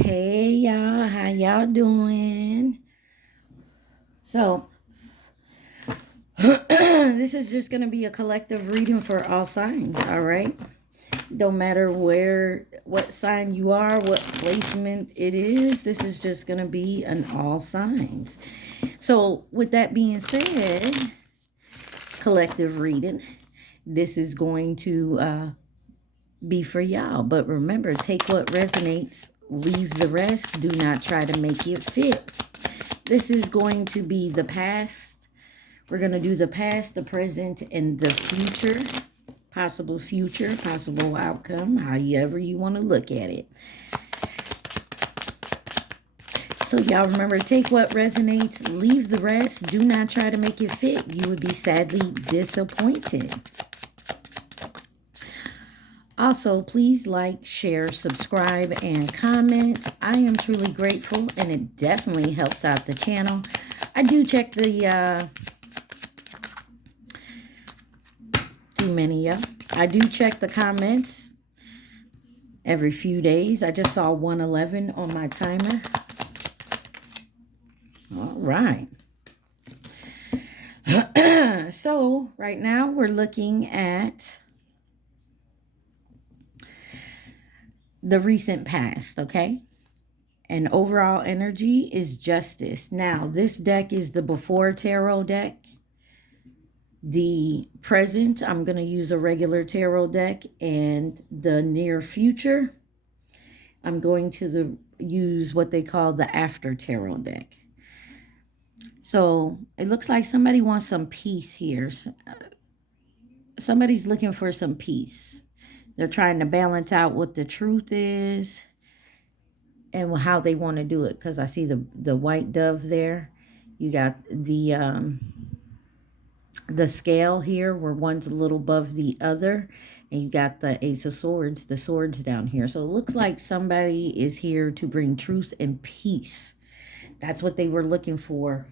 Hey y'all, how y'all doing? So, this is just going to be a collective reading for all signs, all right? Don't matter what sign you are, what placement it is, this is just going to be an all signs. So, with that being said, collective reading, this is going to be for y'all. But remember, take what resonates, leave the rest. Do not try to make it fit. This is going to be the past. We're going to do the past, the present, and the future. Future, possible outcome, however you want to look at it. So y'all remember, take what resonates, leave the rest. Do not try to make it fit. You would be sadly disappointed. Also, please like, share, subscribe, and comment. I am truly grateful, and it definitely helps out the channel. I do check the, too many of. I do check the comments every few days. I just saw 111 on my timer. All right. So, right now, we're looking at the recent past, okay? And overall energy is justice. Now, this deck is the before tarot deck. The present, I'm going to use a regular tarot deck. And the near future, I'm going to use what they call the after tarot deck. So, it looks like somebody wants some peace here. Somebody's looking for some peace. They're trying to balance out what the truth is and how they want to do it. Because I see the white dove there. You got the scale here where one's a little above the other. And you got the Ace of Swords, the swords down here. So it looks like somebody is here to bring truth and peace. That's what they were looking for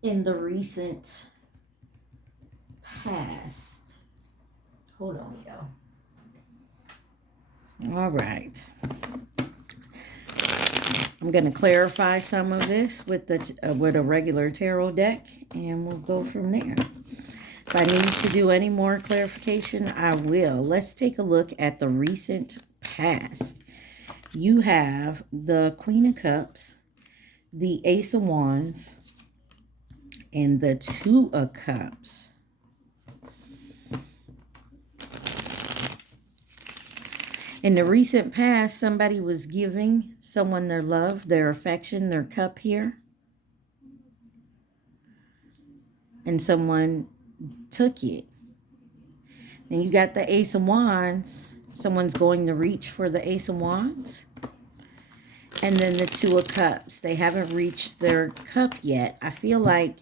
in the recent past. Hold on, y'all. All right. I'm going to clarify some of this with a regular tarot deck, and we'll go from there. If I need to do any more clarification, I will. Let's take a look at the recent past. You have the Queen of Cups, the Ace of Wands, and the Two of Cups. In the recent past, somebody was giving someone their love, their affection, their cup here. And someone took it. Then you got the Ace of Wands. Someone's going to reach for the Ace of Wands. And then the Two of Cups. They haven't reached their cup yet. I feel like,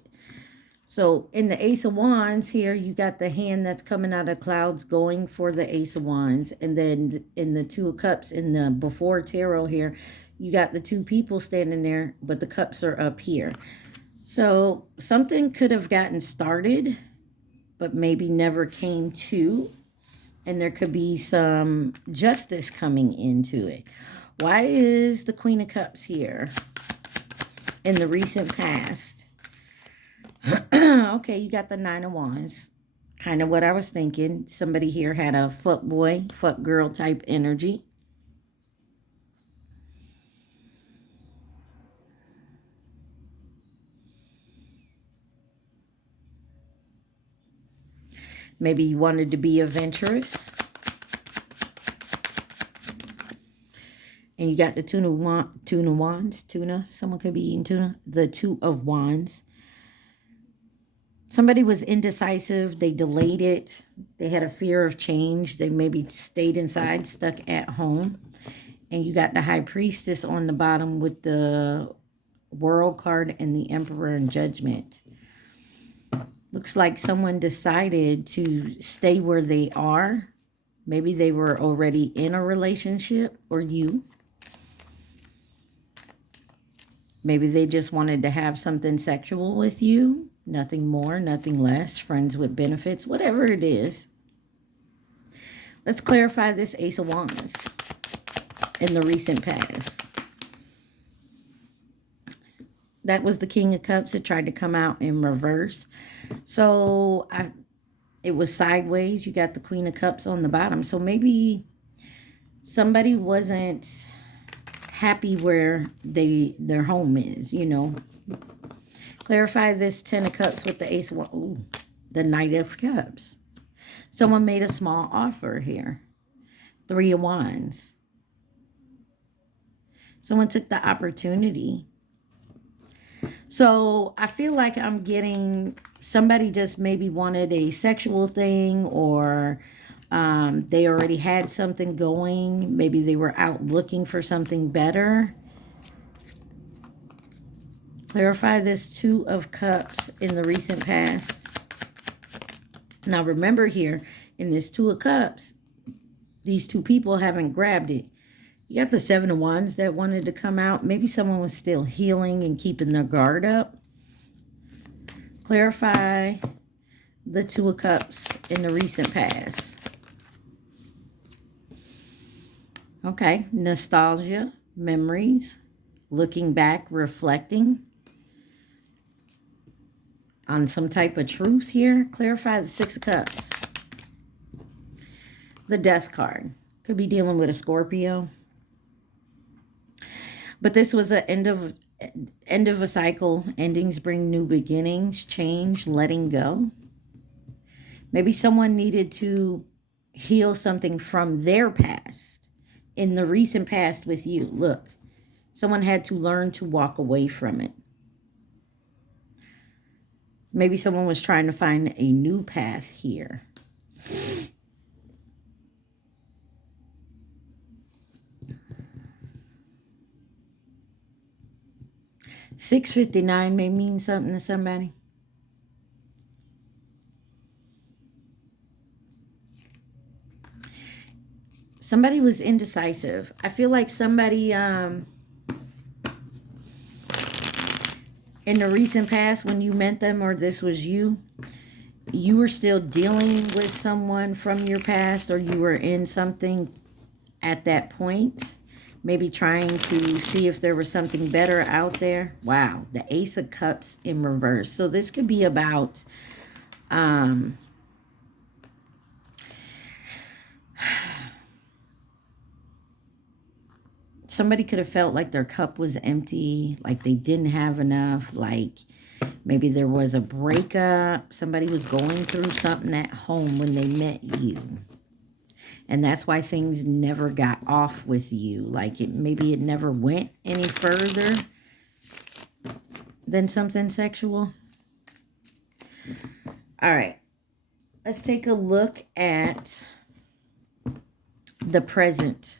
so in the Ace of Wands here, you got the hand that's coming out of clouds going for the Ace of Wands. And then in the Two of Cups, in the before tarot here, you got the two people standing there, but the cups are up here. So something could have gotten started, but maybe never came to. And there could be some justice coming into it. Why is the Queen of Cups here in the recent past? Okay, you got the Nine of Wands. Kind of what I was thinking. Somebody here had a fuck boy, fuck girl type energy. Maybe you wanted to be adventurous. And you got the Tuna Wands. Tuna. Someone could be eating tuna. The Two of Wands. Somebody was indecisive. They delayed it. They had a fear of change. They maybe stayed inside, stuck at home. And you got the High Priestess on the bottom with the World card and the Emperor and Judgment. Looks like someone decided to stay where they are. Maybe they were already in a relationship, or you. Maybe they just wanted to have something sexual with you. Nothing more, nothing less. Friends with benefits, whatever it is. Let's clarify this Ace of Wands in the recent past. That was the King of Cups. It tried to come out in reverse. So it was sideways. You got the Queen of Cups on the bottom. So maybe somebody wasn't happy where their home is, you know. Clarify this Ten of Cups with the Ace of Wands. Ooh, the Knight of Cups. Someone made a small offer here. Three of Wands. Someone took the opportunity. So I feel like I'm getting, somebody just maybe wanted a sexual thing, or they already had something going. Maybe they were out looking for something better. Clarify this Two of Cups in the recent past. Now remember here, in this Two of Cups, these two people haven't grabbed it. You got the Seven of Wands that wanted to come out. Maybe someone was still healing and keeping their guard up. Clarify the Two of Cups in the recent past. Okay, nostalgia, memories, looking back, reflecting on some type of truth here. Clarify the Six of Cups. The Death card. Could be dealing with a Scorpio. But this was the end of a cycle. Endings bring new beginnings, change, letting go. Maybe someone needed to heal something from their past, in the recent past with you. Look, someone had to learn to walk away from it. Maybe someone was trying to find a new path here. $6.59 may mean something to somebody. Somebody was indecisive. I feel like somebody in the recent past, when you met them, or this was you, you were still dealing with someone from your past, or you were in something at that point, maybe trying to see if there was something better out there. Wow, the Ace of Cups in reverse. So this could be about somebody could have felt like their cup was empty, like they didn't have enough, like maybe there was a breakup. Somebody was going through something at home when they met you. And that's why things never got off with you. Like maybe it never went any further than something sexual. All right. Let's take a look at the present.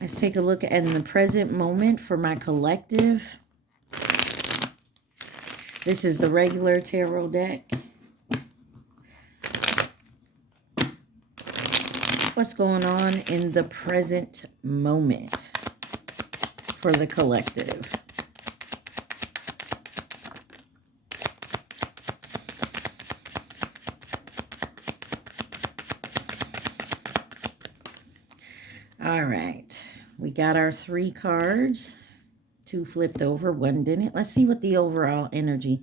Let's take a look at the present moment for my collective. This is the regular tarot deck. What's going on in the present moment for the collective? All right. We got our 3 cards. 2 flipped over, 1 didn't. Let's see what the overall energy.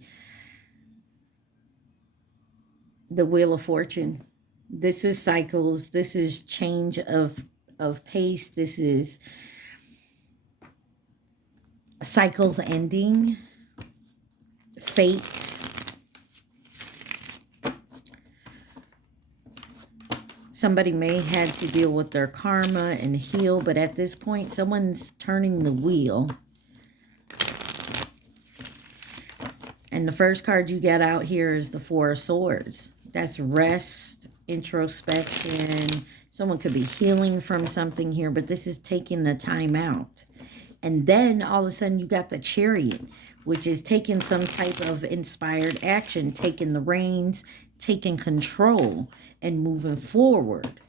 The Wheel of Fortune. This is cycles. This is change of pace. This is cycles ending. Fate. Somebody may had to deal with their karma and heal, but at this point, someone's turning the wheel. And the first card you get out here is the Four of Swords. That's rest, introspection. Someone could be healing from something here, but this is taking the time out. And then all of a sudden you got the Chariot, which is taking some type of inspired action, taking the reins, taking control, and moving forward.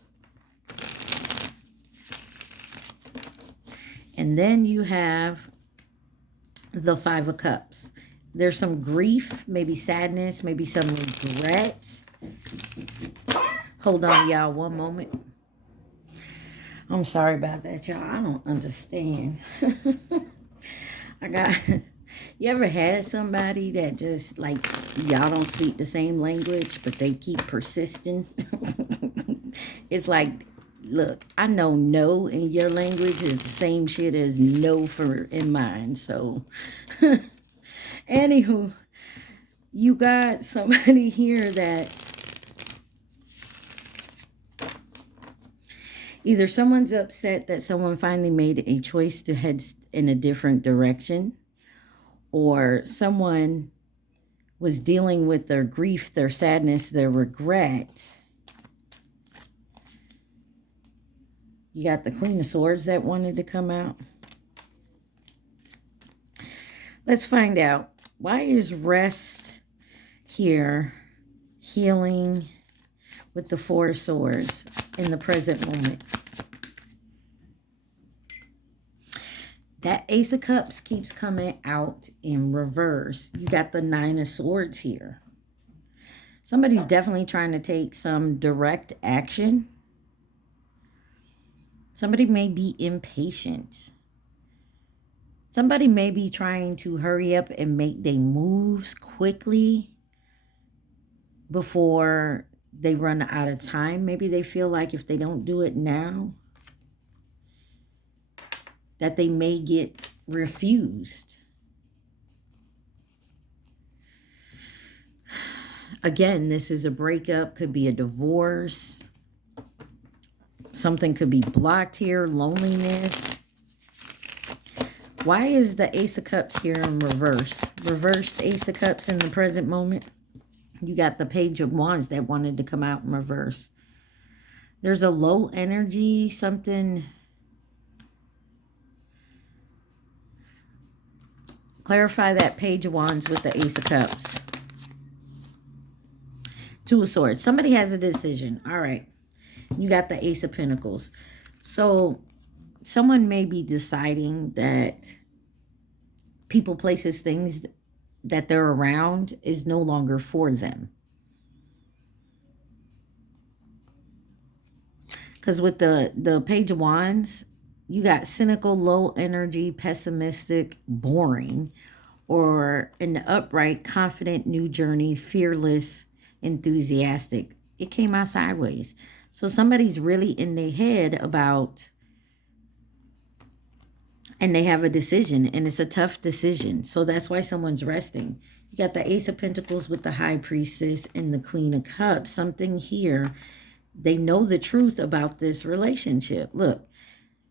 And then you have the Five of Cups. There's some grief, maybe sadness, maybe some regret. Hold on, y'all, one moment. I'm sorry about that, y'all. I don't understand. I got, you ever had somebody that just like, y'all don't speak the same language, but they keep persisting? It's like, look, I know no in your language is the same shit as no for in mine. So, anywho, you got somebody here that either someone's upset that someone finally made a choice to head in a different direction, or someone was dealing with their grief, their sadness, their regret. You got the Queen of Swords that wanted to come out. Let's find out. Why is rest here, healing with the Four of Swords in the present moment? That Ace of Cups keeps coming out in reverse. You got the Nine of Swords here. Somebody's definitely trying to take some direct action. Somebody may be impatient. Somebody may be trying to hurry up and make their moves quickly before they run out of time. Maybe they feel like if they don't do it now, that they may get refused. Again, this is a breakup, could be a divorce. Something could be blocked here, loneliness. Why is the Ace of Cups here in reverse? Reversed Ace of Cups in the present moment. You got the Page of Wands that wanted to come out in reverse. There's a low energy, something. Clarify that Page of Wands with the Ace of Cups. Two of Swords. Somebody has a decision. All right. You got the Ace of Pentacles. So someone may be deciding that people, places, things that they're around is no longer for them. Because with the Page of Wands, you got cynical, low energy, pessimistic, boring, or an upright, confident, new journey, fearless, enthusiastic. It came out sideways. So somebody's really in their head about, and they have a decision, and it's a tough decision. So that's why someone's resting. You got the Ace of Pentacles with the High Priestess and the Queen of Cups. Something here, they know the truth about this relationship. Look,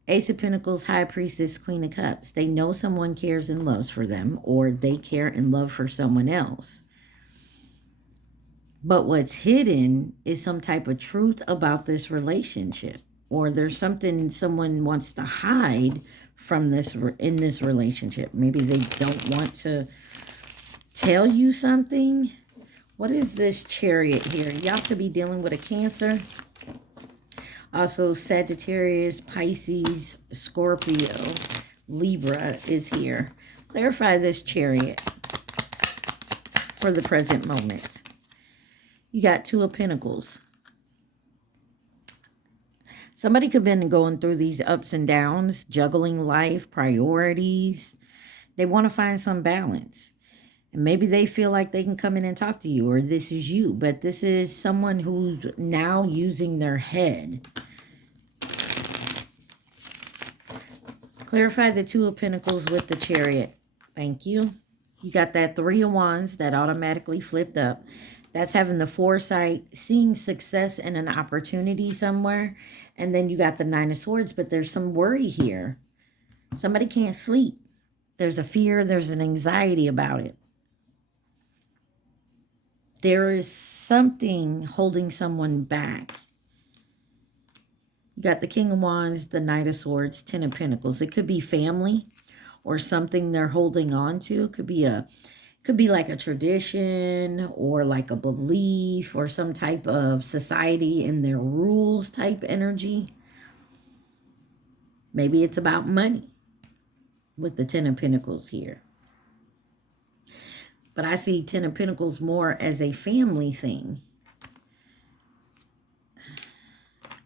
Ace of Pentacles, High Priestess, Queen of Cups. They know someone cares and loves for them, or they care and love for someone else. But what's hidden is some type of truth about this relationship, or there's something someone wants to hide from this in this relationship. Maybe they don't want to tell you something. What is this Chariot here? Y'all could be dealing with a Cancer. Also, Sagittarius, Pisces, Scorpio, Libra is here. Clarify this Chariot for the present moment. You got Two of Pentacles. Somebody could have been going through these ups and downs, juggling life, priorities. They want to find some balance. And maybe they feel like they can come in and talk to you, or this is you. But this is someone who's now using their head. Clarify the Two of Pentacles with the Chariot. Thank you. You got that Three of Wands that automatically flipped up. That's having the foresight, seeing success and an opportunity somewhere. And then you got the Nine of Swords, but there's some worry here. Somebody can't sleep. There's a fear, there's an anxiety about it. There is something holding someone back. You got the King of Wands, the Knight of Swords, Ten of Pentacles. It could be family or something they're holding on to. It could be like a tradition or like a belief or some type of society in their rules type energy. Maybe it's about money with the Ten of Pentacles here. But I see Ten of Pentacles more as a family thing.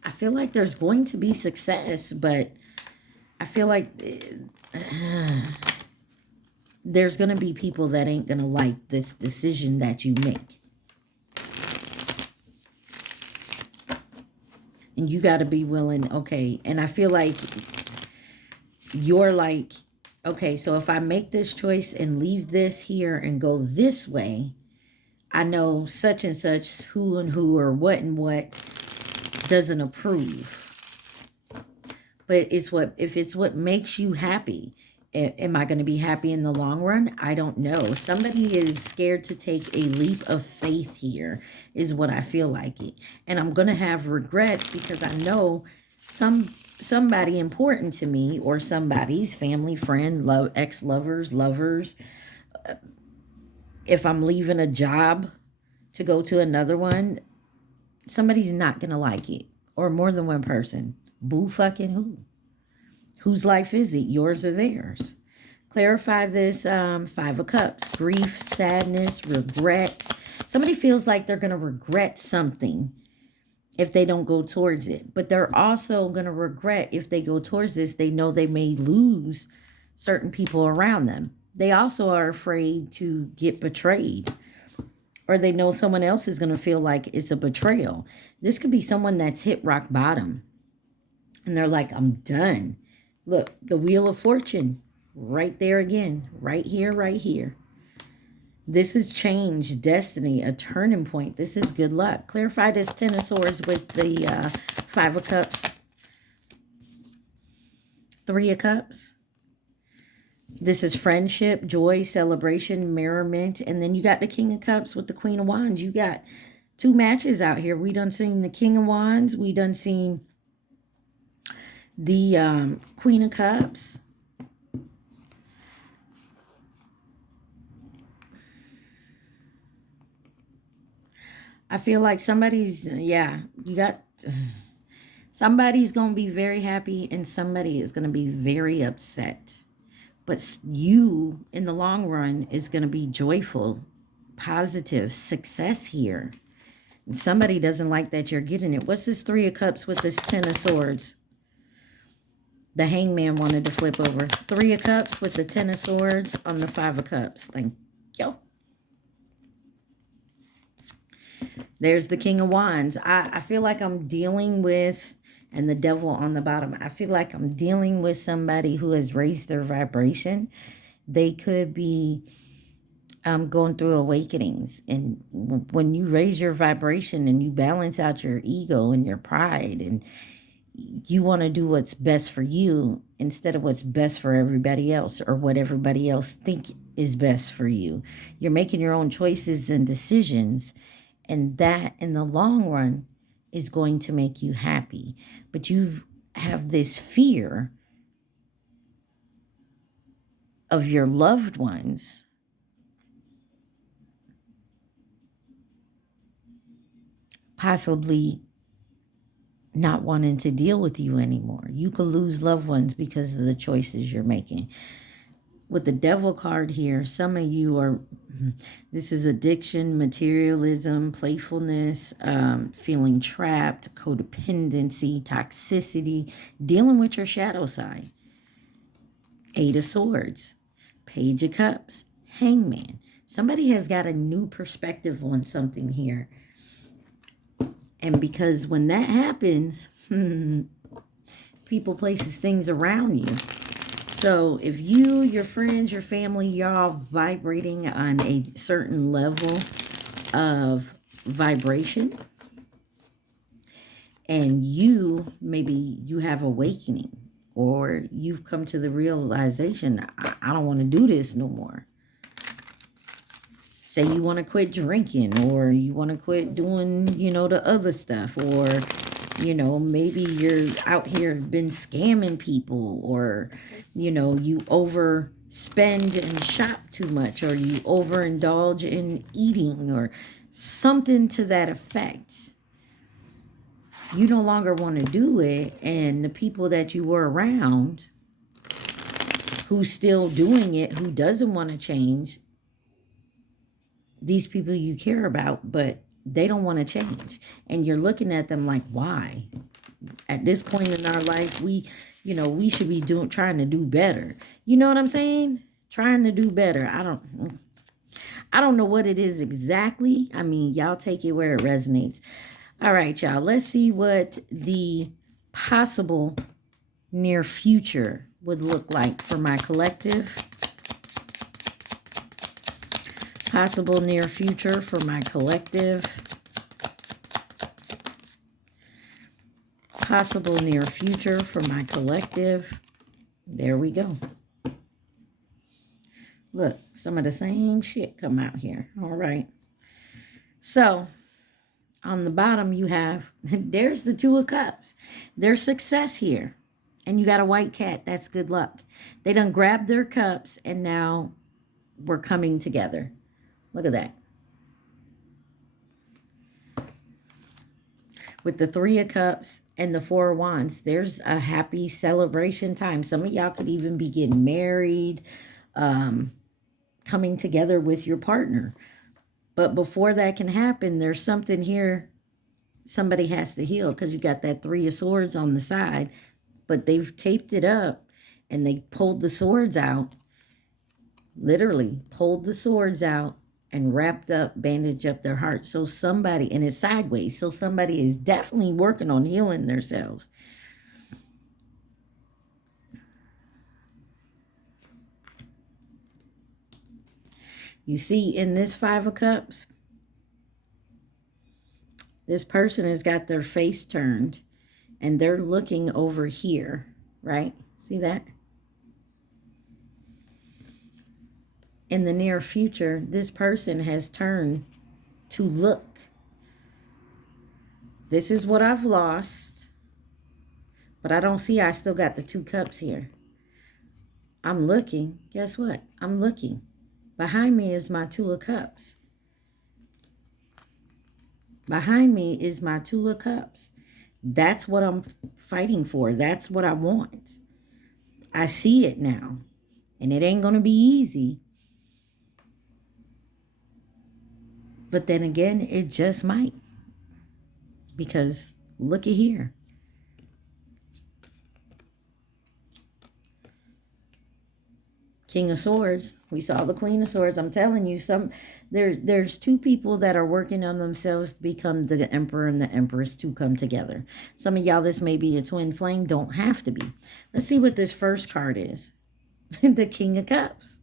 I feel like there's going to be success, but I feel like there's going to be people that ain't going to like this decision that you make. And you got to be willing, okay. And I feel like you're like, okay, so if I make this choice and leave this here and go this way, I know such and such, who and who, or what and what doesn't approve. But it's what, if it's what makes you happy, am I going to be happy in the long run? I don't know. Somebody is scared to take a leap of faith here, is what I feel like it. And I'm going to have regrets because I know somebody important to me, or somebody's family, friend, love, ex-lovers, lovers. If I'm leaving a job to go to another one, somebody's not going to like it. Or more than one person. Boo fucking who? Whose life is it? Yours or theirs? Clarify this. 5 of Cups. Grief, sadness, regret. Somebody feels like they're going to regret something if they don't go towards it. But they're also going to regret if they go towards this. They know they may lose certain people around them. They also are afraid to get betrayed. Or they know someone else is going to feel like it's a betrayal. This could be someone that's hit rock bottom. And they're like, I'm done. Look, the Wheel of Fortune. Right there again. Right here, right here. This is change, destiny, a turning point. This is good luck. Clarify this 10 of Swords with the 5 of Cups. 3 of Cups. This is friendship, joy, celebration, merriment. And then you got the King of Cups with the Queen of Wands. You got 2 matches out here. We done seen the King of Wands. We done seen the Queen of Cups. I feel like somebody's, yeah, you got, somebody's going to be very happy and somebody is going to be very upset. But you, in the long run, is going to be joyful, positive, success here. And somebody doesn't like that you're getting it. What's this 3 of Cups with this 10 of Swords? The Hangman wanted to flip over. 3 of Cups with the 10 of Swords on the 5 of Cups. Thank you. There's the King of Wands. I feel like I'm dealing with, and the Devil on the bottom. I feel like I'm dealing with somebody who has raised their vibration. They could be going through awakenings. And when you raise your vibration and you balance out your ego and your pride, and you want to do what's best for you instead of what's best for everybody else, or what everybody else think is best for you. You're making your own choices and decisions, and that in the long run is going to make you happy. But you have this fear of your loved ones possibly not wanting to deal with you anymore. You could lose loved ones because of the choices you're making. With the Devil card here, some of you are, this is addiction, materialism, playfulness, feeling trapped, codependency, toxicity, dealing with your shadow side. 8 of Swords, Page of Cups, Hangman. Somebody has got a new perspective on something here. And because when that happens, people, places, things around you. So if you, your friends, your family, you're all vibrating on a certain level of vibration, and maybe you have awakening, or you've come to the realization, I don't want to do this no more. Say you want to quit drinking, or you want to quit doing, the other stuff, or, maybe you're out here been scamming people, or, you overspend and shop too much, or you overindulge in eating, or something to that effect. You no longer want to do it, and the people that you were around who's still doing it, who doesn't want to change, these people you care about, but they don't want to change. And you're looking at them like, why? At this point in our life, we should be trying to do better. You know what I'm saying? trying to do better. I don't know what it is exactly. I mean, y'all take it where it resonates. All right, y'all. Let's see what the possible near future would look like for my collective. Possible near future for my collective. Possible near future for my collective. There we go. Look, some of the same shit come out here. All right. So, on the bottom you have, there's the Two of Cups. There's success here. And you got a white cat. That's good luck. They done grabbed their cups and now we're coming together. Look at that. With the Three of Cups and the Four of Wands, there's a happy celebration time. Some of y'all could even be getting married, coming together with your partner. But before that can happen, there's something here somebody has to heal, because you got that Three of Swords on the side, but they've taped it up and they pulled the swords out, literally pulled the swords out and wrapped up, bandaged up their heart. So somebody, and it's sideways, so somebody is definitely working on healing themselves. You see, in this Five of Cups, this person has got their face turned and they're looking over here, right? See that? In the near future, this person has turned to look. This is what I've lost, but I don't see, I still got the Two Cups here. I'm looking. Guess what? I'm looking. Behind me is my Two of Cups. Behind me is my Two of Cups. That's what I'm fighting for. That's what I want. I see it now. And it ain't going to be easy. But then again, it just might. Because look at here. King of Swords. We saw the Queen of Swords. I'm telling you, there's two people that are working on themselves to become the Emperor and the Empress to come together. Some of y'all, this may be a twin flame. Don't have to be. Let's see what this first card is. The King of Cups.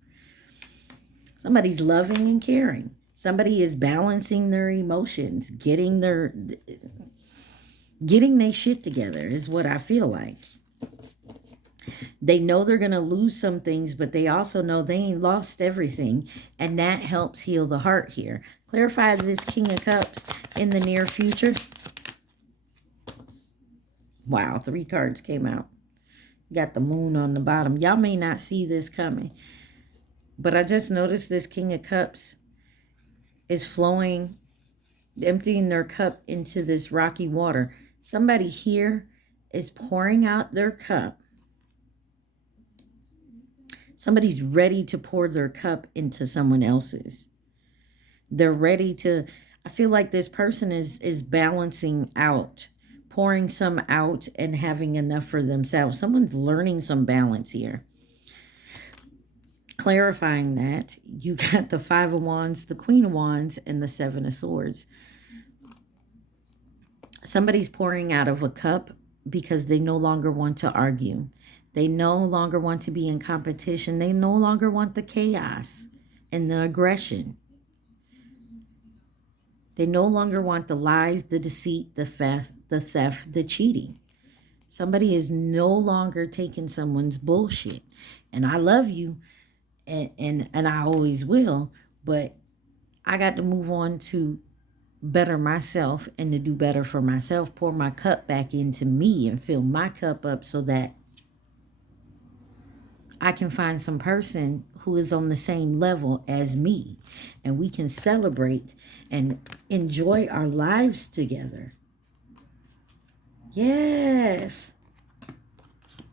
Somebody's loving and caring. Somebody is balancing their emotions, getting their shit together is what I feel like. They know they're going to lose some things, but they also know they ain't lost everything. And that helps heal the heart here. Clarify this King of Cups in the near future. Wow, 3 cards came out. You got the Moon on the bottom. Y'all may not see this coming. But I just noticed this King of Cups is flowing, emptying their cup into this rocky water. Somebody here is pouring out their cup. Somebody's ready to pour their cup into someone else's. They're ready to, I feel like this person is balancing out, pouring some out and having enough for themselves. Someone's learning some balance here. Clarifying that, you got the Five of Wands, the Queen of Wands, and the Seven of Swords. Somebody's pouring out of a cup because they no longer want to argue. They no longer want to be in competition. They no longer want the chaos and the aggression. They no longer want the lies, the deceit, the theft, the cheating. Somebody is no longer taking someone's bullshit. And I love you, and I always will, but I got to move on to better myself and to do better for myself, pour my cup back into me and fill my cup up so that I can find some person who is on the same level as me, and we can celebrate and enjoy our lives together. Yes.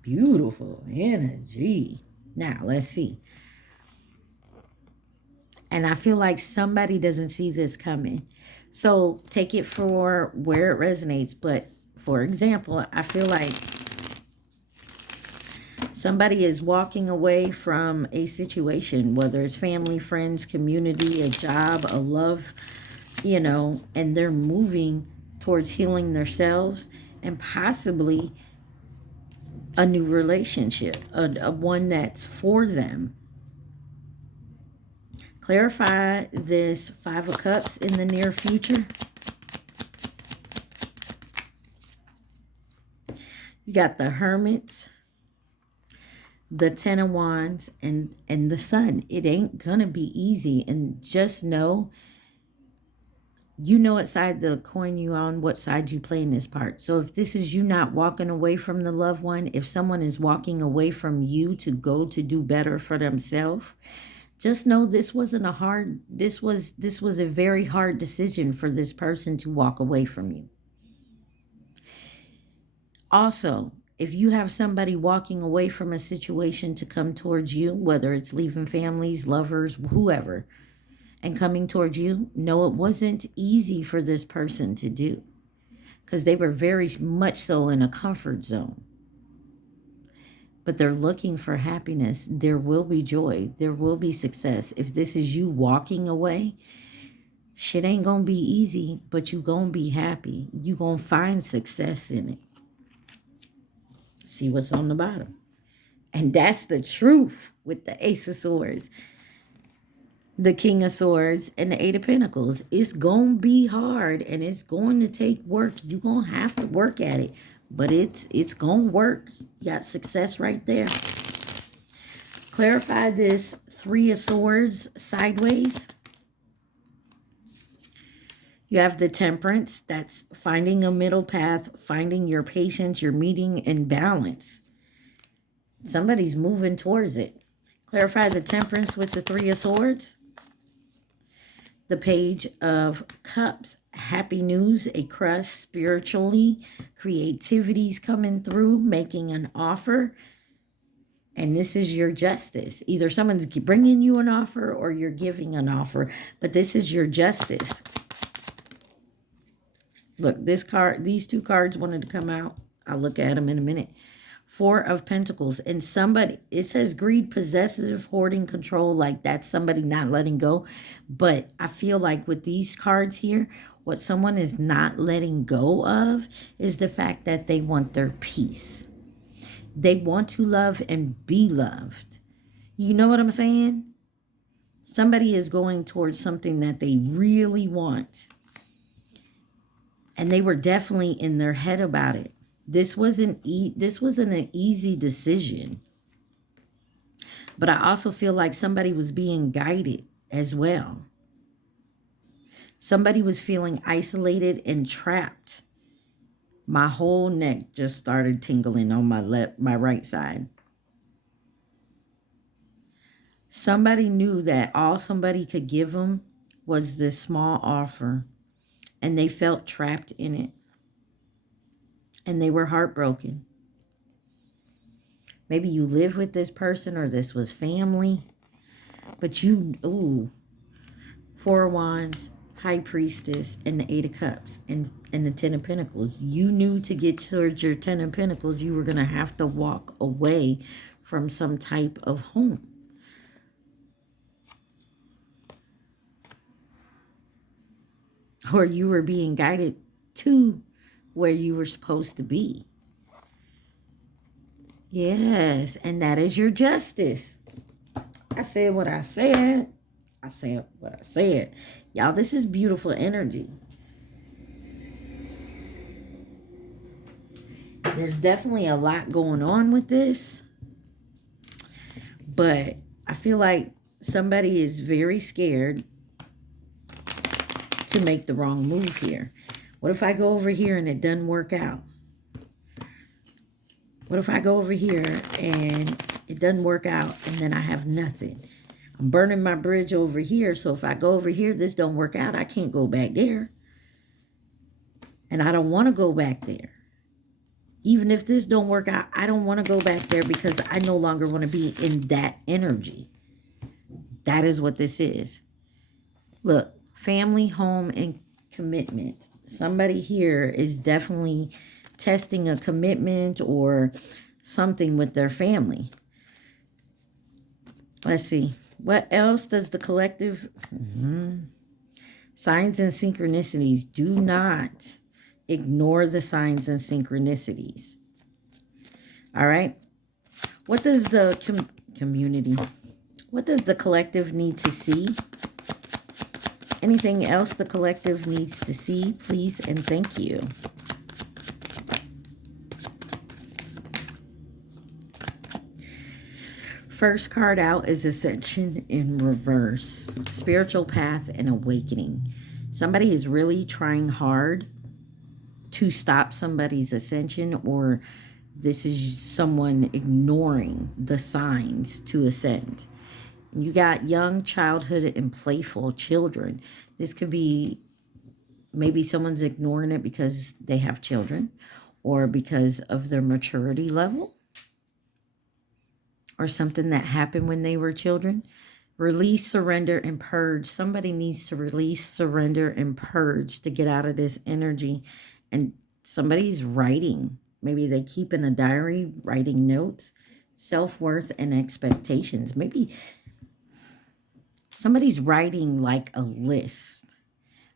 Beautiful energy. Now, let's see. And I feel like somebody doesn't see this coming. So take it for where it resonates. But for example, I feel like Somebody is walking away from a situation, whether it's family, friends, community, a job, a love, you know, and they're moving towards healing themselves and possibly a new relationship, a one that's for them. Clarify this Five of Cups in the near future. You got the Hermit, the Ten of Wands, and the Sun. It ain't gonna be easy. And just know, you know what side the coin you on, what side you play in this part. So if this is you not walking away from the loved one, if someone is walking away from you to go to do better for themselves, just know this wasn't a hard, this was a very hard decision for this person to walk away from you. Also, if you have somebody walking away from a situation to come towards you, whether it's leaving families, lovers, whoever, and coming towards you, know it wasn't easy for this person to do, because they were very much so in a comfort zone. But they're looking for happiness. There will be joy. There will be success. If this is you walking away, shit ain't gonna be easy, but you gonna be happy. You gonna find success in it. See what's on the bottom. And that's the truth with the Ace of Swords, the King of Swords, and the Eight of Pentacles. It's going to be hard and it's going to take work. You're going to have to work at it, but it's going to work. You got success right there. Clarify this Three of Swords sideways. You have the Temperance. That's finding a middle path, finding your patience, your meeting and balance. Somebody's moving towards it. Clarify the Temperance with the Three of Swords. The Page of Cups. Happy news, a crush spiritually. Creativity's coming through, making an offer. And this is your justice. Either someone's bringing you an offer or you're giving an offer. But this is your justice. Look, this card, these two cards wanted to come out. I'll look at them in a minute. Four of Pentacles. And somebody, it says greed, possessive, hoarding, control. Like that's somebody not letting go. But I feel like with these cards here, what someone is not letting go of is the fact that they want their peace. They want to love and be loved. You know what I'm saying? Somebody is going towards something that they really want. And they were definitely in their head about it. This wasn't an easy decision. But I also feel like somebody was being guided as well. Somebody was feeling isolated and trapped. My whole neck just started tingling on my right side. Somebody knew that all somebody could give them was this small offer. And they felt trapped in it. And they were heartbroken. Maybe you live with this person or this was family. But you, Four of Wands, High Priestess, and the Eight of Cups, and the Ten of Pentacles. You knew to get towards your Ten of Pentacles, you were going to have to walk away from some type of home. Or you were being guided to where you were supposed to be. Yes, and that is your justice. I said what I said. I said what I said. Y'all, this is beautiful energy. There's definitely a lot going on with this. But I feel like somebody is very scared to make the wrong move here. What if I go over here and it doesn't work out? What if I go over here and it doesn't work out and then I have nothing? I'm burning my bridge over here, so if I go over here, this don't work out, I can't go back there. And I don't want to go back there. Even if this don't work out, I don't want to go back there because I no longer want to be in that energy. That is what this is. Look, family, home, and commitment. Somebody here is definitely testing a commitment or something with their family. Let's see. What else does the collective... Signs and synchronicities. Do not ignore the signs and synchronicities. All right. What does the community... What does the collective need to see? Anything else the collective needs to see, please and thank you. First card out is Ascension in reverse. Spiritual path and awakening. Somebody is really trying hard to stop somebody's ascension, or this is someone ignoring the signs to ascend. You got young childhood and playful children. This could be maybe someone's ignoring it because they have children or because of their maturity level or something that happened when they were children. Release, surrender, and purge. Somebody needs to release, surrender, and purge to get out of this energy. And somebody's writing. Maybe they keep in a diary, writing notes, self-worth, and expectations. Maybe somebody's writing like a list.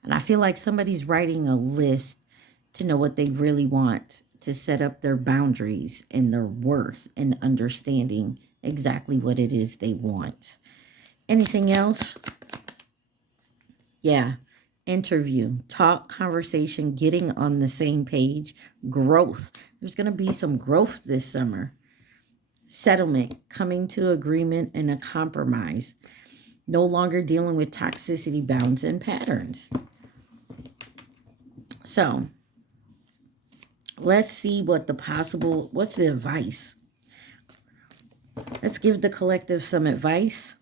And I feel like somebody's writing a list to know what they really want, to set up their boundaries and their worth and understanding exactly what it is they want. Anything else? Yeah. Interview, talk, conversation, getting on the same page, growth. There's going to be some growth this summer. Settlement, coming to agreement and a compromise. No longer dealing with toxicity, bounds, and patterns. So, let's see what's the advice. Let's give the collective some advice.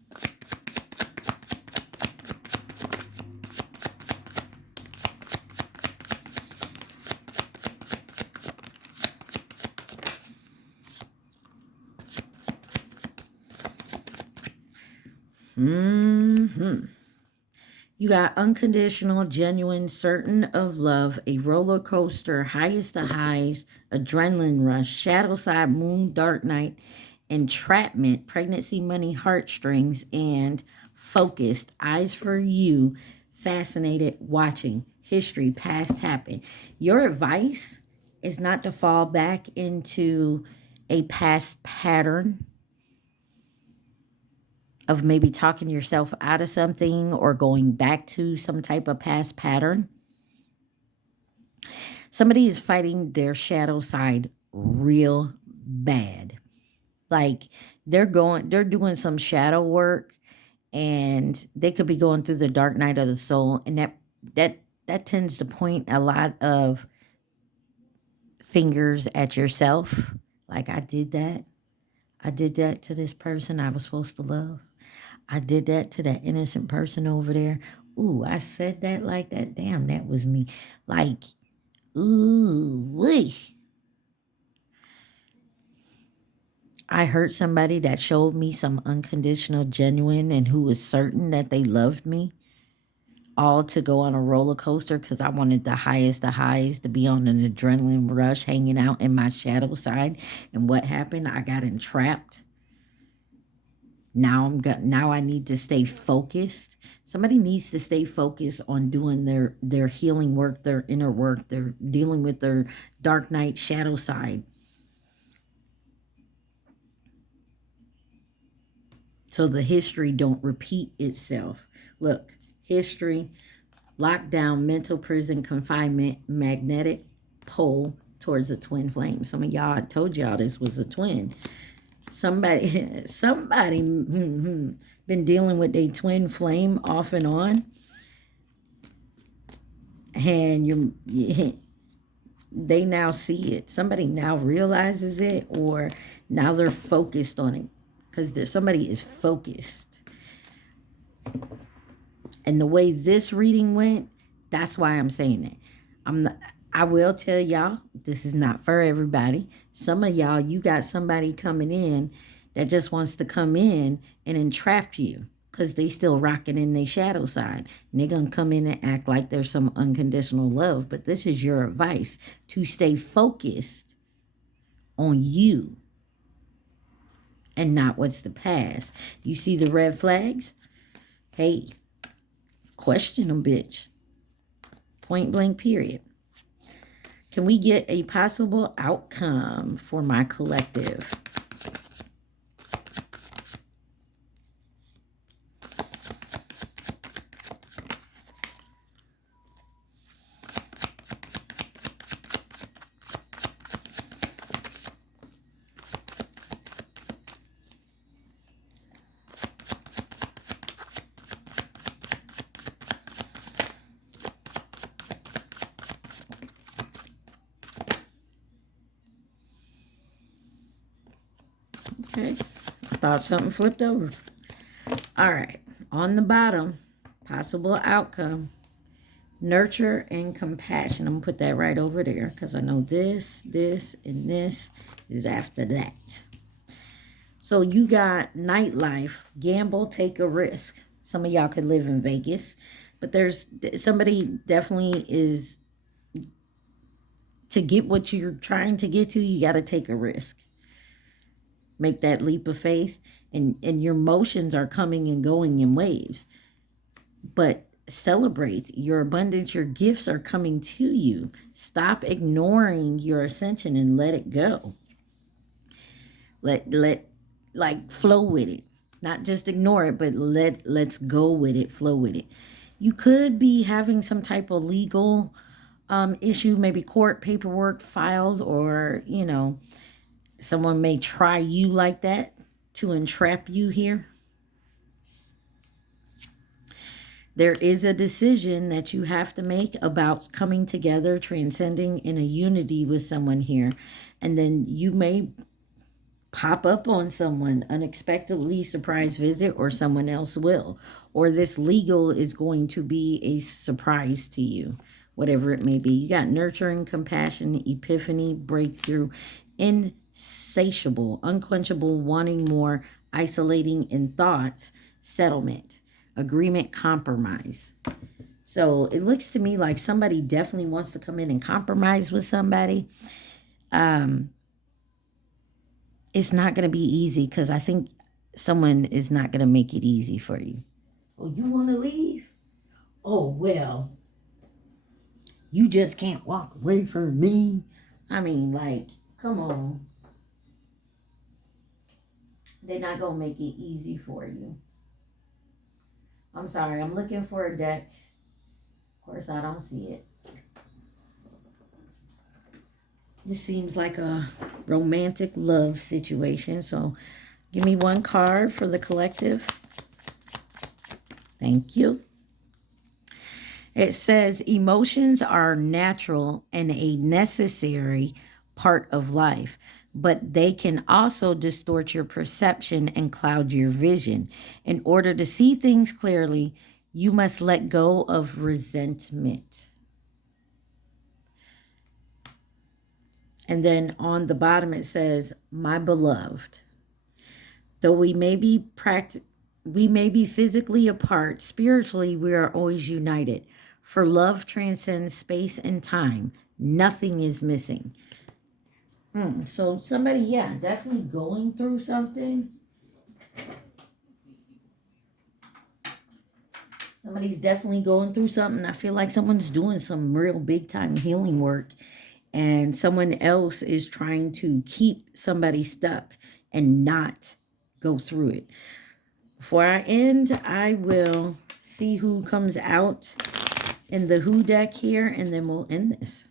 You got unconditional, genuine, certain of love, a roller coaster, highest of highs, adrenaline rush, shadow side, moon, dark night, entrapment, pregnancy, money, heartstrings, and focused, eyes for you, fascinated, watching, history, past happened. Your advice is not to fall back into a past pattern of maybe talking yourself out of something or going back to some type of past pattern. Somebody is fighting their shadow side real bad. Like they're doing some shadow work, and they could be going through the dark night of the soul, and that tends to point a lot of fingers at yourself. Like, I did that to this person I was supposed to love. I did that to that innocent person over there. Ooh, I said that like that. Damn, that was me. Like, ooh, wee. I hurt somebody that showed me some unconditional, genuine, and who was certain that they loved me. All to go on a roller coaster because I wanted the highest of highs, to be on an adrenaline rush, hanging out in my shadow side. And what happened? I got entrapped. Now I need to stay focused. Somebody needs to stay focused on doing their healing work, their inner work. They're dealing with their dark night shadow side. So the history don't repeat itself. Look, history, lockdown, mental prison, confinement, magnetic pole towards a twin flame. Some of y'all, I told y'all this was a twin. Somebody been dealing with a twin flame off and on, and they now see it. Somebody now realizes it, or now they're focused on it because somebody is focused. And the way this reading went, that's why I'm saying it. I will tell y'all, this is not for everybody. Some of y'all, you got somebody coming in that just wants to come in and entrap you because they still rocking in their shadow side. And they're going to come in and act like there's some unconditional love. But this is your advice, to stay focused on you. and not what's the past. You see the red flags? Hey, question them, bitch. Point blank, period. Can we get a possible outcome for my collective? Okay, I thought something flipped over. All right, on the bottom, possible outcome, nurture and compassion. I'm gonna put that right over there because I know this, and this is after that. So you got nightlife, gamble, take a risk. Some of y'all could live in Vegas, but there's somebody definitely is, to get what you're trying to get to, you got to take a risk. Make that leap of faith, and your emotions are coming and going in waves. But celebrate your abundance. Your gifts are coming to you. Stop ignoring your ascension and let it go. Let like flow with it. Not just ignore it, but let's go with it, flow with it. You could be having some type of legal issue, maybe court paperwork filed, or someone may try you like that to entrap you here. There is a decision that you have to make about coming together, transcending in a unity with someone here. And then you may pop up on someone, unexpectedly surprise visit, or someone else will. Or this legal is going to be a surprise to you, whatever it may be. You got nurturing, compassion, epiphany, breakthrough, insatiable, unquenchable, wanting more, isolating in thoughts, settlement, agreement, compromise. So it looks to me like somebody definitely wants to come in and compromise with somebody. It's not going to be easy, because I think someone is not going to make it easy for you. Oh, you want to leave? Oh, well, you just can't walk away from me. I mean, like, come on. They're not going to make it easy for you. I'm sorry, I'm looking for a deck. Of course, I don't see it. This seems like a romantic love situation. So give me one card for the collective. Thank you. It says emotions are natural and a necessary part of life, but they can also distort your perception and cloud your vision. In order to see things clearly, you must let go of resentment. And then on the bottom it says, my beloved, though we may be physically apart, spiritually we are always united. For love transcends space and time. Nothing is missing. So somebody, yeah, definitely going through something. Somebody's definitely going through something. I feel like someone's doing some real big time healing work, and someone else is trying to keep somebody stuck and not go through it. Before I end, I will see who comes out in the Who deck here, and then we'll end this.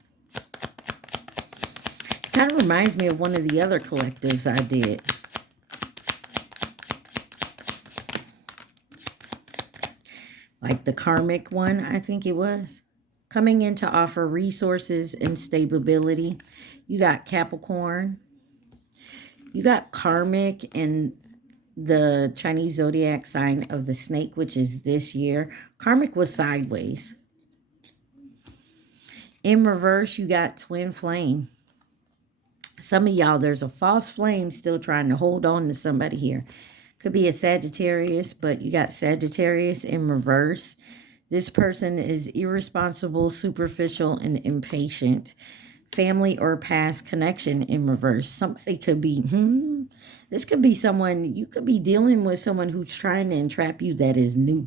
It kind of reminds me of one of the other collectives I did. Like the karmic one, I think it was. Coming in to offer resources and stability. You got Capricorn. You got karmic and the Chinese zodiac sign of the snake, which is this year. Karmic was sideways. In reverse, you got twin flame. Some of y'all, there's a false flame still trying to hold on to somebody here. Could be a Sagittarius, but you got Sagittarius in reverse. This person is irresponsible, superficial, and impatient. Family or past connection in reverse. Somebody could be, This could be someone, you could be dealing with someone who's trying to entrap you that is new.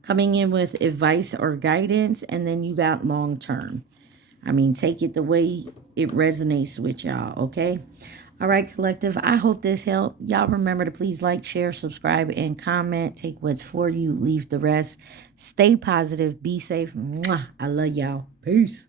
Coming in with advice or guidance, and then you got long term. I mean, take it the way it resonates with y'all, okay? All right, collective, I hope this helped. Y'all remember to please like, share, subscribe, and comment. Take what's for you, leave the rest. Stay positive, be safe. Mwah. I love y'all. Peace.